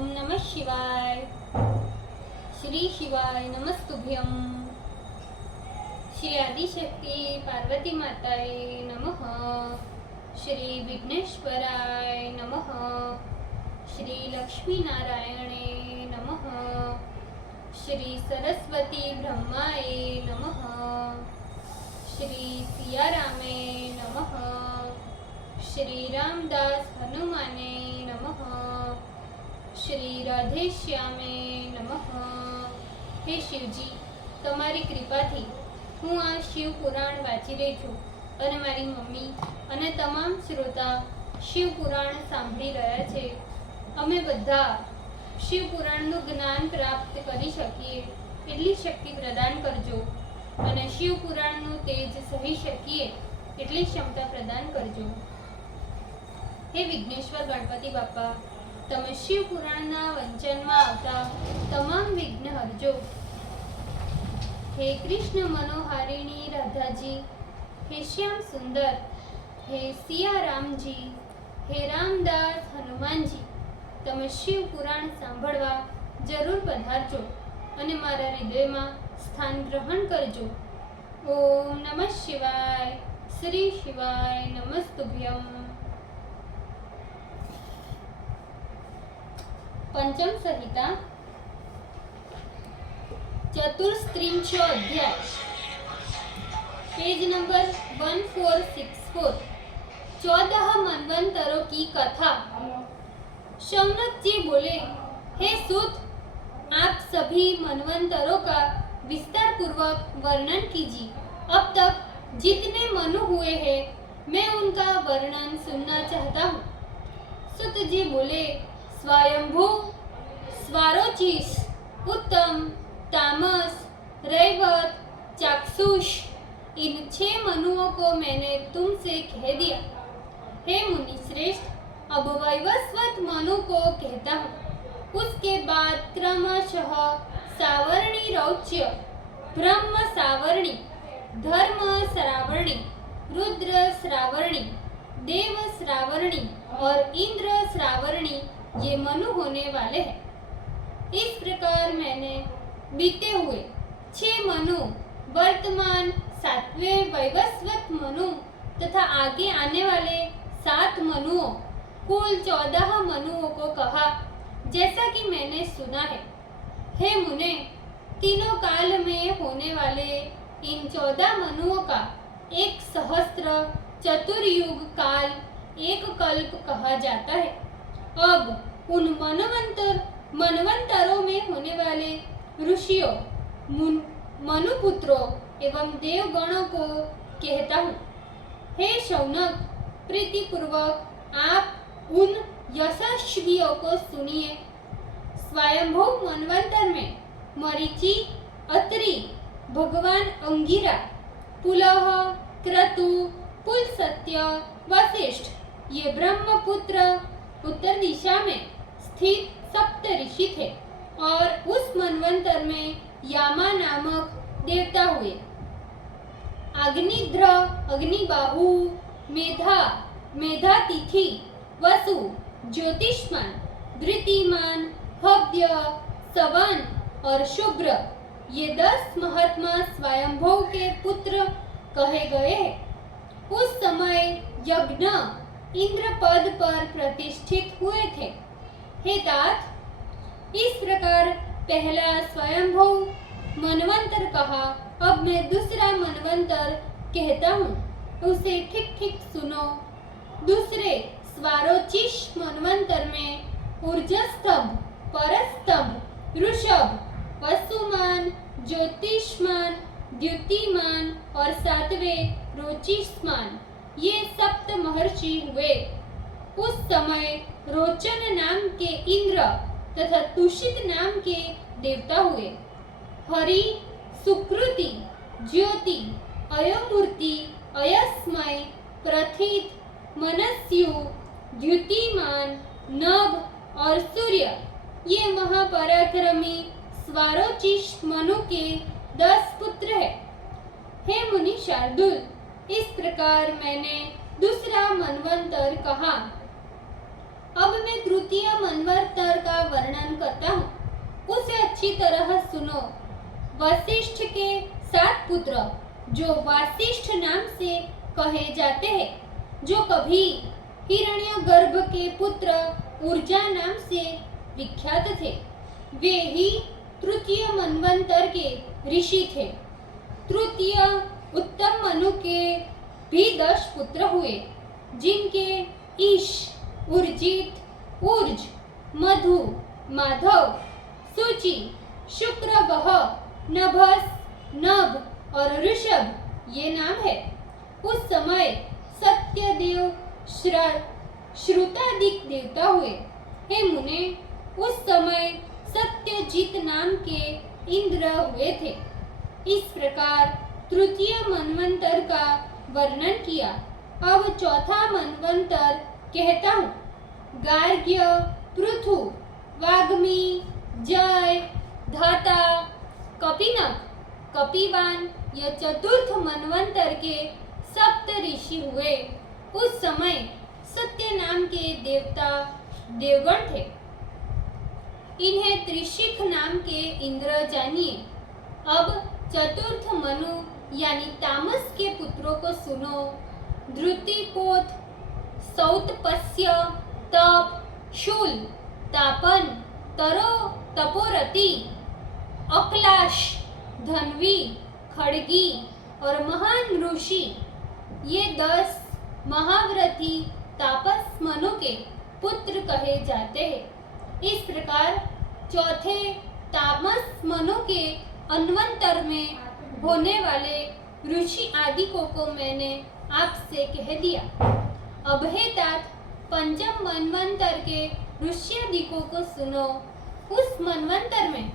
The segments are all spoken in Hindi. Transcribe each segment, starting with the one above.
ओम नमः शिवाय। श्री शिवाय नमस्तुभ्यं। श्री आदिशक्ति पार्वती माताए नमः। श्री विघ्नेश्वराय नमः। श्री लक्ष्मी नारायणे नमः। श्री सरस्वती ब्रह्माय नमः। श्री सियारामे नमः। श्री रामदास हनुमाने नमः। श्री राधेश्यामे नमः। हे शिवजी, તમારી કૃપાથી હું આ શિવ પુરાણ વાંચી રહી છું અને મારી મમ્મી અને તમામ શ્રોતા શિવ પુરાણ સાંભળી રહ્યા છે. અમે બધા શિવ પુરાણનું જ્ઞાન પ્રાપ્ત કરી શકીએ એટલી શક્તિ પ્રદાન કરજો અને શિવ પુરાણનું તેજ સહી શકીએ એટલી ક્ષમતા પ્રદાન કરજો. હે વિઘ્નેશ્વર ગણપતિ બાપા, તમે શિવ પુરાણના વંચનમાં આવતા તમામ વિઘ્ન હરજો. हे कृष्ण मनोहारिणी राधा जी, हे श्याम सुंदर, हे सिया राम जी, हे रामदास हनुमान जी, તમે શિવ પુરાણ સાંભળવા જરૂર પધારજો અને મારા હૃદયમાં સ્થાન ગ્રહણ કરજો. ઓમ નમઃ શિવાય. શ્રી શિવાય નમસ્તુભ્યમ. पंचम संहिता चतुर्स्त्रिंशो अध्याय, पेज नंबर 1464. 14 मनवंतरों की कथा. शौनक जी बोले, हे सूत, आप सभी मनवंतरों का विस्तार पूर्वक वर्णन कीजिए. अब तक जितने मनु हुए हैं मैं उनका वर्णन सुनना चाहता हूँ. सूत जी बोले, स्वयंभू, स्वारोचिष, उत्तम, तामस, रैवत, चाक्षुष, इन 6 मनुओं को मैंने तुमसे कह दिया. हे मुनि श्रेष्ठ, अब वैवस्वत मनु को कहता हूँ. उसके बाद क्रमशः सावर्णी रौच्य, ब्रह्म सावर्णी, धर्म श्रावणी, रुद्र श्रावणी, देव श्रावणी और इंद्र श्रावणी ये मनु होने वाले हैं. इस प्रकार मैंने बीते हुए 6 मनु, वर्तमान 7वें वैवस्वत मनु तथा आगे आने वाले 7 मनुओं, कुल 14 मनुओं को कहा जैसा कि मैंने सुना है. हे मुने, तीनों काल में होने वाले इन 14 मनुओं का 1 सहस्त्र चतुर्युग काल 1 कल्प कहा जाता है. अब उन मनवंतरों में होने वाले ऋषियों, मनुपुत्रों एवं देवगणों को कहता हूँ. हे शौनक, प्रीतिपूर्वक आप उन यशस्वियों को सुनिए. स्वयंभू मनवंतर में मरीचि, अत्रि, भगवान अंगिरा, पुलह, क्रतु, पुलस्त्य, वशिष्ठ ये ब्रह्मपुत्र उत्तर दिशा में स्थित सप्त ऋषि थे और उस मनवंतर में यामा नामक देवता हुए. अग्निध्र, अग्निबाहु, मेधा, मेधातिथि, वसु, ज्योतिष्मान, धृतिमान, हव्य, सवन और शुभ्र ये 10 महात्मा स्वयंभू के पुत्र कहे गए हैं. उस समय यज्ञ इंद्र पद पर प्रतिष्ठित हुए थे. हे तात, इस प्रकार पहला स्वयंभू मनवंतर कहा. अब मैं दूसरा मनवंतर कहता हूँ, उसे ठीक ठीक सुनो. दूसरे स्वारोचिष मनवंतर में ऊर्जस्तंभ, परस्तंभ, ऋषभ, वसुमान, ज्योतिष्मान, द्युतिमान और 7वें रोचिष्मान ये सप्त महर्षि हुए. उस समय रोचन नाम के इंद्र तथा तुषित नाम के देवता हुए. हरि, सुकृति, ज्योति, अयमूर्ति, अयस्मय, प्रथित, मनस्यु, द्युतिमान, नभ और सूर्य ये महापराक्रमी स्वारोचिष मनु के 10 पुत्र हैं. हे मुनि शार्दुल, इस प्रकार मैंने दूसरा मनवंतर कहा. अब मैं तृतीय मनवंतर का वर्णन करता हूँ, उसे अच्छी तरह सुनो। वशिष्ठ के 7 पुत्र जो वासिष्ठ नाम से कहे जाते हैं, जो कभी हिरण्यगर्भ के पुत्र ऊर्जा नाम से विख्यात थे, वे ही तृतीय मनवंतर के ऋषि थे। तृतीय उत्तम मनु के भी 10 पुत्र हुए, जिनके ईश, उर्जित, ऊर्ज, मधु, माधव, सूचि, शुक्र, वह, नभस, नभ और ऋषभ ये नाम है। उस समय सत्यदेव श्रुतादिक देवता हुए। हे मुने, उस समय सत्यजित नाम के इंद्र हुए थे। इस प्रकार तृतीय मनवंतर का वर्णन किया। अब चौथा मनवंतर कहता हूँ। गार्ग्य, पृथु, वाग्मी, जय, धाता, कपिनक, कपिवान यह चतुर्थ मनवंतर के सप्त ऋषि हुए। उस समय सत्य नाम के देवता देवगण थे। इन्हें त्रिशिख नाम के इंद्र जानिए। अब चतुर्थ मनु यानी तामस के पुत्रों को सुनो। धृतिपोत, सौतपस्य, तप, शूल, तापन, तरो, तपोरति, अक्लाश, धन्वी, खड़गी और महान ऋषि ये 10 महाव्रती तापस मनु के पुत्र कहे जाते हैं। इस प्रकार चौथे तामस मनु के अन्वंतर में होने वाले ऋषि आदि को मैंने आपसे कह दिया। अब हे तात, पंचम मनवंतर के ऋष्यादिकों को सुनो। उस मनवंतर में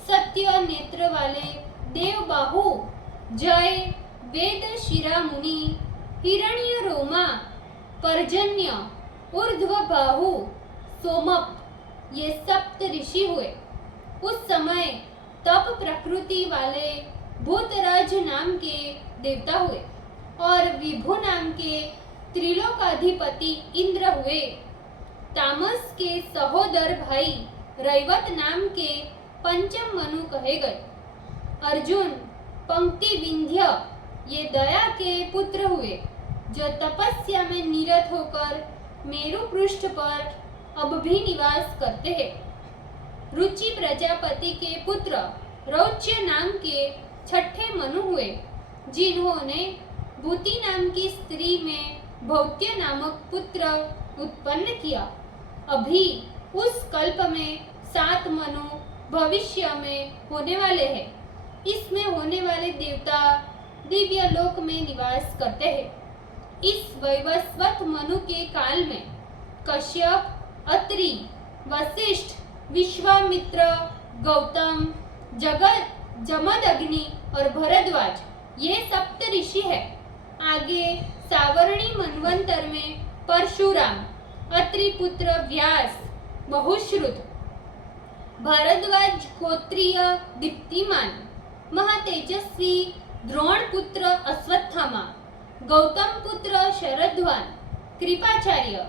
सत्य नेत्र वाले देवबाहु, जय, वेद शिरा मुनि, हिरण्य रोमा, पर्जन्य, ऊर्ध्व बाहु, सोमप ये सप्त ऋषि हुए। उस समय तप प्रकृति वाले भूतराज नाम के देवता हुए और विभु नाम के त्रिलोकाधिपति इंद्र हुए। तामस के सहोदर भाई रैवत नाम के पंचम मनु कहे गए। अर्जुन, पंक्ति, विंध्य ये दया के पुत्र हुए, जो तपस्या में निरत होकर मेरु पृष्ठ पर अब भी निवास करते हैं। रुचि प्रजापति के पुत्र रौच्य नाम के 6ठे मनु हुए, जिन्होंने भूति नाम की स्त्री में भौत्य नामक पुत्र उत्पन्न किया। अभी उस कल्प में 7 मनु भविष्य में होने वाले हैं। इसमें होने वाले देवता दिव्य लोक में निवास करते हैं। इस वैवस्वत मनु के काल में कश्यप, अत्रि, वशिष्ठ, विश्वामित्र, गौतम, जमदग्नि और भरद्वाज ये सप्त ऋषि है। आगे सावर्णी मनवंतर में परशुराम, अत्रि पुत्र व्यास, बहुश्रुत, भरद्वाज गोत्रीय दीप्तिमान, महातेजस्वी द्रोण पुत्र अश्वत्थामा, गौतम पुत्र शरद्वान, कृपाचार्य,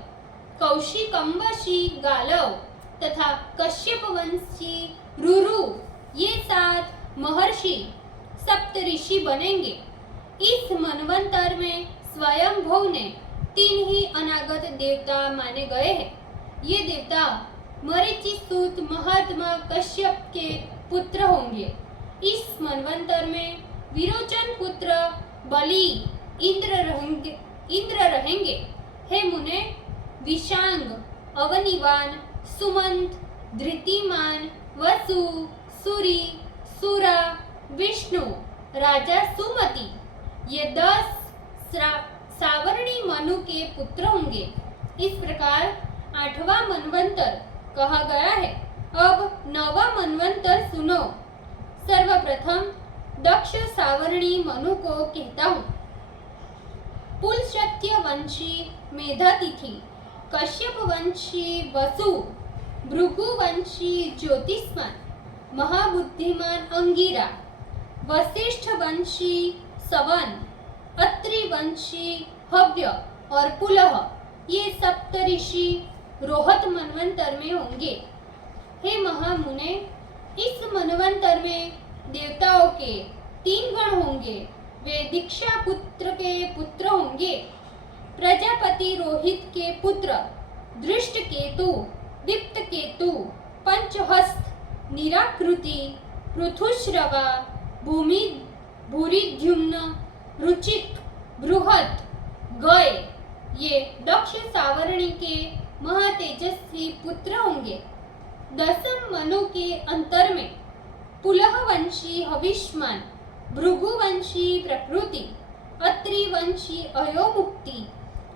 कौशिकम्बशी गालव तथा कश्यप वंशी रुरु ये 7 महर्षि सप्त ऋषि बनेंगे। इस मनवंतर में स्वयंभू ने 3 ही अनागत देवता माने गए हैं। ये देवता मरीचिसूत महात्मा कश्यप के पुत्र होंगे। इस मनवंतर में विरोचन पुत्र बलि इंद्र रहेंगे। हे मुने, विशांग, अवनिवान, सुमंत, धृतिमान, वसु, सूरी, सुरा, विष्णु, राजा सुमति ये 10 सावर्णी मनु के पुत्र होंगे। इस प्रकार 8वां मनवंतर कहा गया है। अब 9वां मनवंतर सुनो। सर्वप्रथम दक्ष सावर्णी मनु को कहता हूँ। पुलशत्य वंशी मेधातिथि, कश्यप वंशी वसु, भृगु वंशी ज्योतिष्मान, महाबुद्धिमान अंगिरा, वशिष्ठ वंशी सवन, अत्रि वंशी हव्य और पुलह ये सप्त ऋषि रोहत मनवंतर में होंगे। हे महामुने, इस मनवंतर में देवताओं के 3 गण होंगे। वे दीक्षा पुत्र के पुत्र होंगे। प्रजापति रोहित के पुत्र दृष्ट केतु, दीप्त केतु, पंचहस्त, निराकृति, पृथुश्रवा, भूमि भूरिद्युम्न, रुचिक, बृहत, गय ये दक्ष सावरणी के महातेजस्वी पुत्र होंगे। दसम मनु के अंतर में पुलहवंशी हविष्मान, भृगुवंशी प्रकृति, अत्रिवंशी अयोमुक्ति,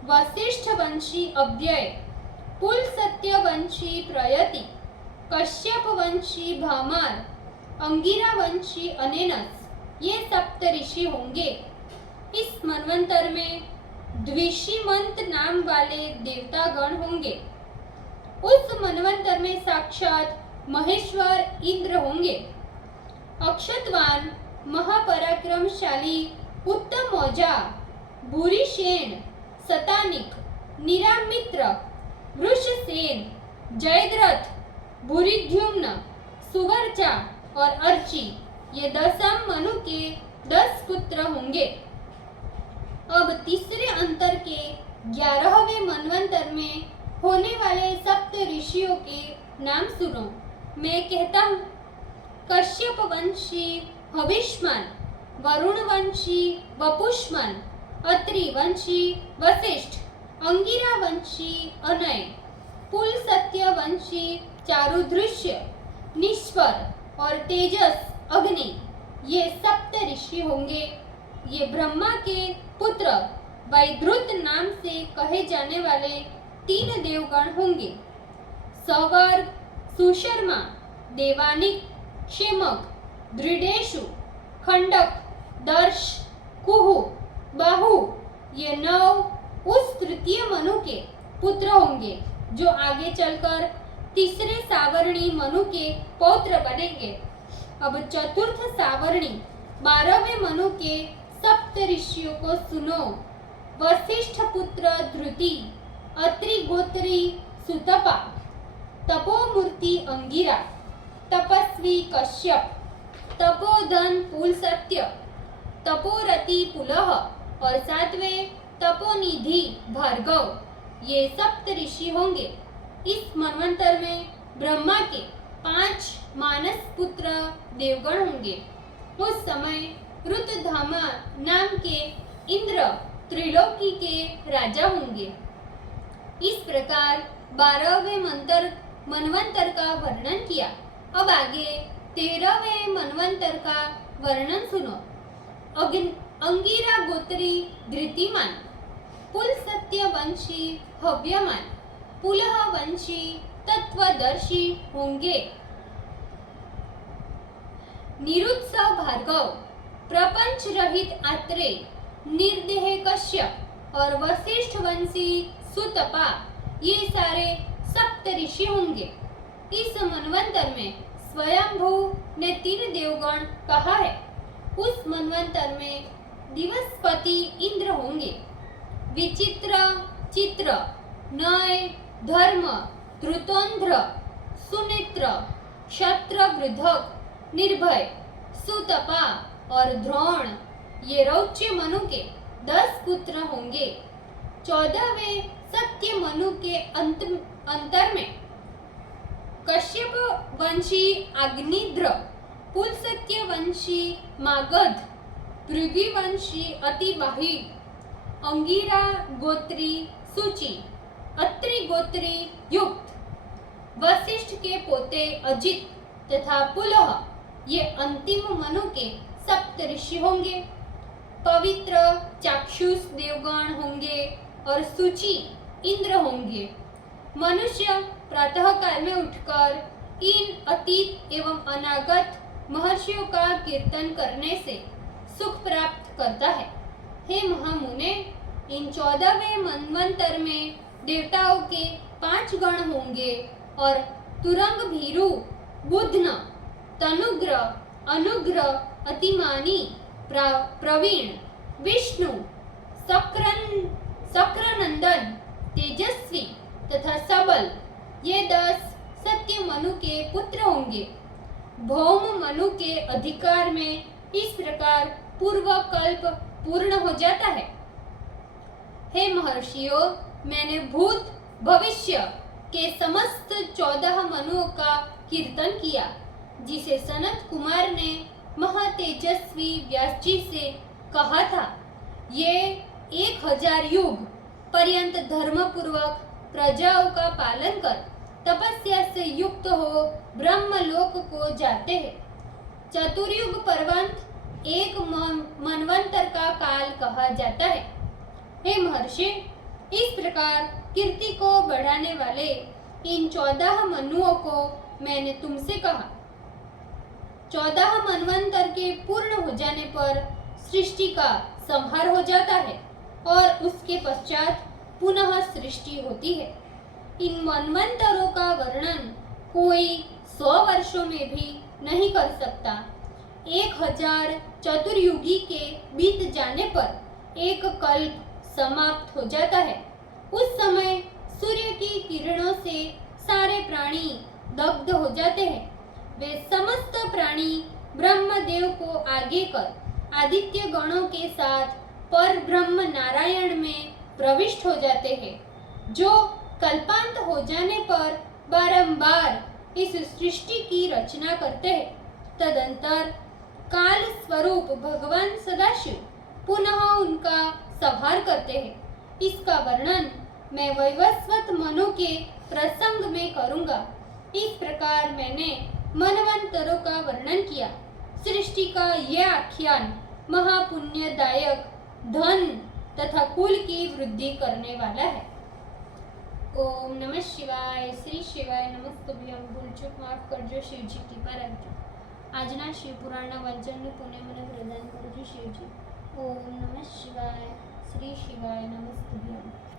वसिष्ठवंशी अव्यय, पुलसत्यवंशी प्रयति, कश्यपवंशी भामार, अंगिरावंशी अनेनस ये सप्त ऋषि होंगे। इस मनवंतर में द्विषीमंत नाम वाले देवता गण होंगे। उस मनवंतर में साक्षात महेश्वर इंद्र होंगे। अक्षतवान, महापराक्रमशाली, उत्तम औजा, भूरिसेन, सतानिक, निरामित्र, वृषसेन, जयद्रथ, भूरिद्युम्न, सुवर्चा और अर्ची ये दसम मनु के 10 पुत्र होंगे। अब तीसरे अंतर के 11वें मनवंतर में होने वाले सप्त ऋषियों के नाम सुनो। मैं कहता हूँ। कश्यप वंशी हविष्मान, वरुण वंशी वपुष्मान, अत्रि वंशी वशिष्ठ, अंगिरा वंशी अनय, पुलसत्य वंशी चारुदृश्य, निश्वर और तेजस अग्नि ये सप्त ऋषि होंगे। ये ब्रह्मा के पुत्र वैद्रुत नाम से कहे जाने वाले 3 देवगण होंगे। सवर्ग, सुशर्मा, देवानिक, क्षेमक, दृढ़ेशु, खंडक, दर्श, कुहु, बाहु ये 9 उस तृतीय मनु के पुत्र होंगे जो आगे चलकर तीसरे सावरणी मनु के पौत्र बनेंगे। अब चतुर्थ सावरणी 12वें मनु के सप्त ऋषियों को सुनो। वशिष्ठ पुत्र धृति, अत्रि गोत्री सुतपा, तपोमूर्ति अंगिरा, तपस्वी कश्यप, तपोधन पुलसत्य, तपोरति पुलह और 7वें तपोनिधि भार्गव ये सप्त ऋषि होंगे। इस मनवंतर में ब्रह्मा के 5 मानस पुत्र देवगण होंगे। उस समय ऋतधामा नाम के इंद्र त्रिलोकी के राजा होंगे। इस प्रकार 12वें मनवंतर का वर्णन किया। अब आगे 13वें मनवंतर का वर्णन सुनो। अंगिरा गोत्री धृतिमान, पुलसत्य वंशी हव्यमान, पुलह वंशी तत्वदर्शी होंगे। निरुत्सव भार्गव, प्रपंच रहित आत्रेय, निर्देह कश्यप और वशिष्ठ वंशी सुतपा ये सारे सप्त ऋषि होंगे। इस मनवंतर में स्वयंभू ने 3 देवगण कहा है। उस मनवंतर में दिवसपति इंद्र होंगे। विचित्र, चित्र, नय, धर्म, धृतोंध्र, सुनेत्र, क्षत्रवृद्धक, निर्भय, सुतपा और द्रोण ये रौच्य मनु के 10 पुत्र होंगे। 14वें सत्य मनु के अंतर में कश्यप वंशी अग्निद्र, पुलसत्य वंशी मागध, भृगु वंशी अतिबाही, अंगिरा गोत्री सूची, अत्रि गोत्री युक्त, वशिष्ठ के पोते अजित तथा पुलह ये अंतिम मनु के सप्त ऋषि होंगे। पवित्र चाक्षुष देवगण होंगे और सूची इंद्र होंगे। मनुष्य प्रातः काल में उठकर इन अतीत एवं अनागत महर्षियों का कीर्तन करने से सुख प्राप्त करता है। हे महामुने, इन 14वें मनवंतर में देवताओं के 5 गण होंगे और तुरंग भीरु, बुध्न, तनुग्र, अनुग्र, अतिमानी, प्रवीण, विष्णु, शक्रनंदन, तेजस्वी तथा सबल भौम मनु के अधिकार में इस प्रकार पूर्व कल्प पूर्ण हो जाता है। हे महर्षियों, मैंने भूत भविष्य के समस्त 14 मनुओं का कीर्तन किया, जिसे सनत कुमार ने महातेजस्वी व्यास जी से कहा था। ये 1000 युग पर्यंत धर्म पूर्वक प्रजाओं का पालन कर तपस्या से युक्त हो ब्रह्मलोक को जाते हैं। चतुर्युग पर्यंत एक मनवंतर का काल कहा जाता है। हे महर्षि, इस प्रकार कीर्ति को बढ़ाने वाले इन 14 मनुओं को मैंने तुमसे कहा। 14 मनवंतर के पूर्ण हो जाने पर सृष्टि का संहार हो जाता है और उसके पश्चात पुनः सृष्टि होती है। इन मनवंतरों का वर्णन कोई 100 वर्षों में भी नहीं कर सकता। 1000 चतुर्युगी के बीत जाने पर एक कल्प समाप्त हो जाता है। उस समय सूर्य की किरणों से सारे प्राणी दग्ध हो जाते हैं। वे समस्त प्राणी ब्रह्मदेव को आगे कर आदित्य गणों के साथ पर ब्रह्म नारायण में प्रविष्ट हो जाते हैं, जो कल्पांत हो जाने पर बारंबार इस सृष्टि की रचना करते हैं। तदंतर काल स्वरूप भगवान सदाशिव पुनः उनका संहार करते हैं। इसका वर्णन मैं वैवस्वत मनु के प्रसंग में करूंगा। इस प्रकार मैंने मनवंतरों का वर्णन किया। सृष्टि का यह आख्यान महापुण्यदायक, धन तथा कुल की वृद्धि करने वाला है। ओम नमः शिवाय। श्री शिवाय नमस्तुभ्यम। भूल चूक माफ करजो शिवजी, कृपा રાખજો। આજના શિવપુરાણના વાંચનનું પુણ્ય મને પ્રદાન કરજો શિવજી। ઓમ નમઃ શિવાય। શ્રી શિવાય નમસ્તુભ્યમ।